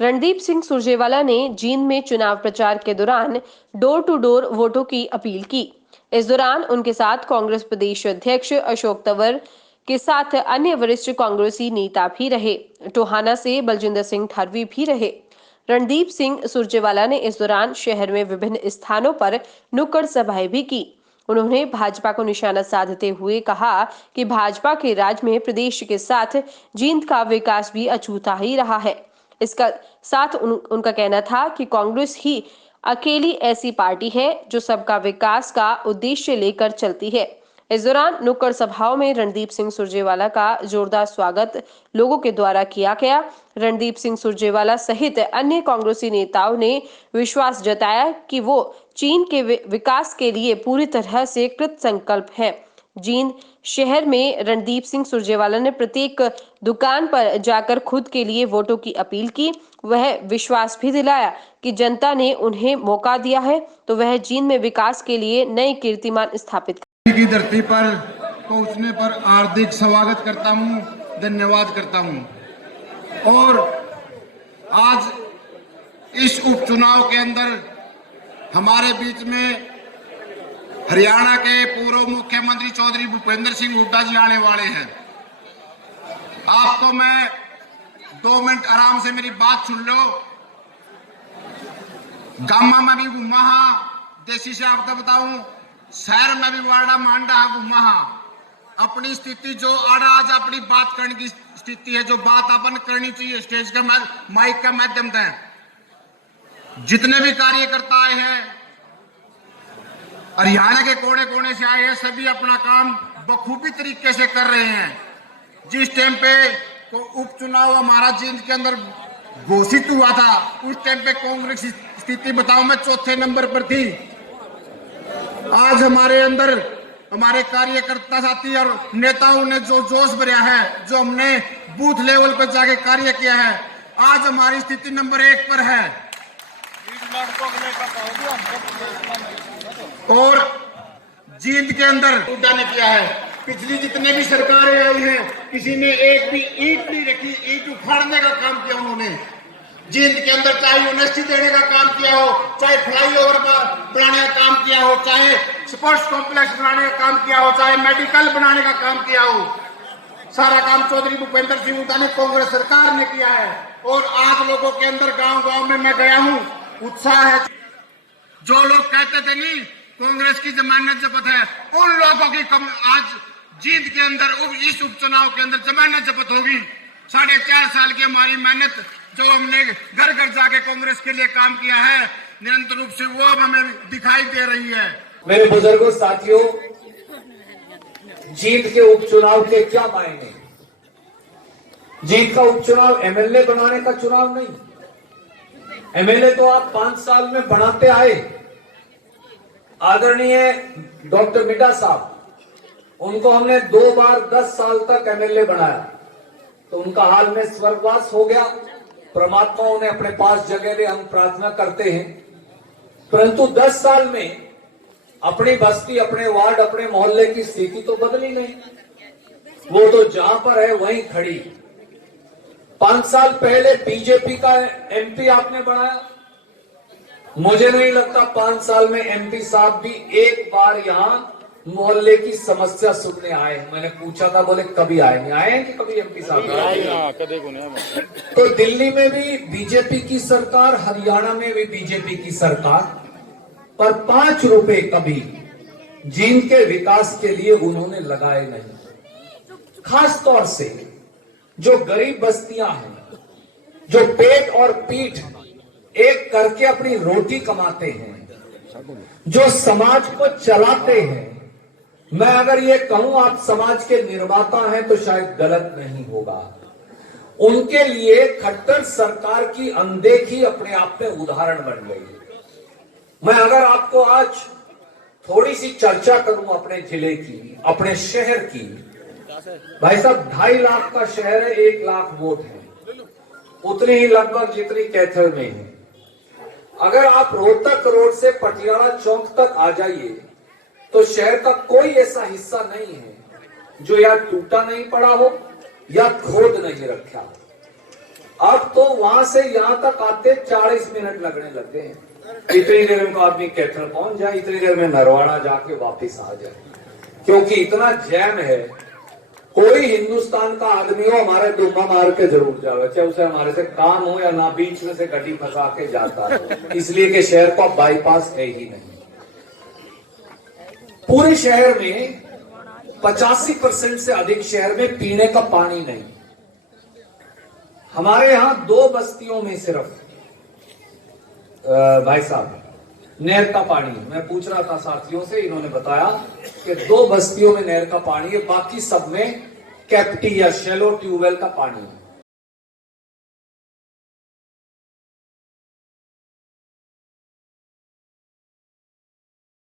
रणदीप सिंह सुरजेवाला ने जींद में चुनाव प्रचार के दौरान डोर टू डोर वोटों की अपील की। इस दौरान उनके साथ कांग्रेस प्रदेश अध्यक्ष अशोक तंवर के साथ अन्य वरिष्ठ कांग्रेसी नेता भी रहे। टोहाना से बलजिंदर सिंह ठारवी भी रहे। रणदीप सिंह सुरजेवाला ने इस दौरान शहर में विभिन्न स्थानों पर नुक्कड़ सभाएं भी की। उन्होंने भाजपा को निशाना साधते हुए कहा कि भाजपा के राज में प्रदेश के साथ जींद का विकास भी अछूता ही रहा है। इसका साथ उनका कहना था कि कांग्रेस ही अकेली ऐसी पार्टी है जो सबका विकास का उद्देश्य लेकर चलती है। इस दौरान नुक्कड़ सभाओं में रणदीप सिंह सुरजेवाला का जोरदार स्वागत लोगों के द्वारा किया गया। रणदीप सिंह सुरजेवाला सहित अन्य कांग्रेसी नेताओं ने विश्वास जताया कि वो चीन के विकास के लिए पूरी तरह से कृत संकल्प है। जींद शहर में रणदीप सिंह सुरजेवाला ने प्रत्येक दुकान पर जाकर खुद के लिए वोटों की अपील की। वह विश्वास भी दिलाया कि जनता ने उन्हें मौका दिया है तो वह जींद में विकास के लिए नए कीर्तिमान स्थापित की धरती पर पहुंचने पर हार्दिक स्वागत करता हूं, धन्यवाद करता हूं। और आज इस उपचुनाव के अंदर हमारे बीच में हरियाणा के पूर्व मुख्यमंत्री चौधरी भूपेंद्र सिंह हुड्डा जी आने वाले हैं। आपको मैं 2 मिनट आराम से मेरी बात सुन लो। गामा में भी घूमा हाँ, देसी से आपको बताऊं, शहर में भी वाड़ा मांडा घूमा हाँ। अपनी स्थिति जो आज अपनी बात करने की स्थिति है, जो बात अपन करनी चाहिए स्टेज के माइक के माध्यम से, जितने भी कार्यकर्ता आए हैं हरियाणा के कोने कोने से आए हैं, सभी अपना काम बखूबी तरीके से कर रहे हैं। जिस टाइम पे उपचुनाव हमारा जींद के अंदर घोषित हुआ था, उस टाइम पे कांग्रेस की स्थिति बताओ मैं 4थे नंबर पर थी। आज हमारे अंदर हमारे कार्यकर्ता साथी और नेताओं ने जो जोश भरा है, जो हमने बूथ लेवल पर जाके कार्य किया है, आज हमारी स्थिति नंबर 1 पर है। और जींद के अंदर हुड्डा ने किया है। पिछली जितने भी सरकारें आई हैं, किसी ने एक भी ईंट नहीं रखी, ईंट उखाड़ने का काम किया उन्होंने। जींद के अंदर चाहे यूनिवर्सिटी देने का काम किया हो, चाहे फ्लाईओवर बनाने का काम किया हो, चाहे स्पोर्ट्स कॉम्प्लेक्स बनाने का काम किया हो, चाहे मेडिकल बनाने का काम किया हो, सारा काम चौधरी भूपेंद्र सिंह हुड्डा ने कांग्रेस सरकार ने किया है। और आज लोगों के अंदर गांव-गांव में मैं गया हूं, उत्साह है। जो लोग कहते थे नहीं कांग्रेस की जमानत जब्त है, उन लोगों की आज जींद के अंदर इस उपचुनाव के अंदर जमानत जब्त होगी। 4.5 साल की हमारी मेहनत, जो हमने घर घर जाके कांग्रेस के लिए काम किया है, निरंतर रूप से वो अब हमें दिखाई दे रही है। मेरे बुजुर्गों साथियों, जींद के उपचुनाव के क्या मायने? जींद का उपचुनाव एमएलए बनाने का चुनाव नहीं। एमएलए तो आप 5 साल में बनाते आए। आदरणीय डॉक्टर मिड्डा साहब, उनको हमने 2 बार 10 साल तक एमएलए बनाया, तो उनका हाल में स्वर्गवास हो गया। परमात्मा उन्हें अपने पास जगह दे, हम प्रार्थना करते हैं। परंतु 10 साल में अपनी बस्ती, अपने वार्ड, अपने मोहल्ले की स्थिति तो बदली नहीं। वो तो जहां पर है वहीं खड़ी। 5 साल पहले बीजेपी का एमपी आपने बनाया। मुझे नहीं लगता 5 साल में एमपी साहब भी एक बार यहां मोहल्ले की समस्या सुनने आए। मैंने पूछा था, बोले कभी आए नहीं। आए हैं कि कभी एमपी साहब? तो दिल्ली में भी बीजेपी की सरकार, हरियाणा में भी बीजेपी की सरकार, पर 5 रुपए कभी जींद के विकास के लिए उन्होंने लगाए नहीं। खास तौर से जो गरीब बस्तियां हैं, जो पेट और पीठ एक करके अपनी रोटी कमाते हैं, जो समाज को चलाते हैं, मैं अगर ये कहूं आप समाज के निर्माता हैं तो शायद गलत नहीं होगा। उनके लिए खट्टर सरकार की अनदेखी अपने आप में उदाहरण बन गई। मैं अगर आपको आज थोड़ी सी चर्चा करूं अपने जिले की, अपने शहर की, भाई साहब 2.5 लाख का शहर है, 1 लाख वोट है, उतनी ही लगभग जितनी कैथल में है। अगर आप रोहतक रोड से पटियाला चौक तक आ जाइए तो शहर का कोई ऐसा हिस्सा नहीं है जो या टूटा नहीं पड़ा हो या खोद नहीं रखा हो। अब तो वहां से यहां तक आते 40 मिनट लगने लग गए हैं। इतनी देर में तो आदमी कैथल पहुंच जाए, इतनी देर में नरवाड़ा जाके वापस आ जाए, क्योंकि इतना जैम है। कोई हिंदुस्तान का आदमी हो हमारे डुब्बा मार के जरूर जावे, चाहे उसे हमारे से काम हो या ना, बीच में से गड्डी फंसा के जाता है, इसलिए कि शहर का बाईपास है ही नहीं। पूरे शहर में 85% से अधिक शहर में पीने का पानी नहीं। हमारे यहां 2 बस्तियों में सिर्फ भाई साहब नहर का पानी, मैं पूछ रहा था साथियों से, इन्होंने बताया कि 2 बस्तियों में नहर का पानी है, बाकी सब में कैप्टी या शैलो ट्यूबवेल का पानी है।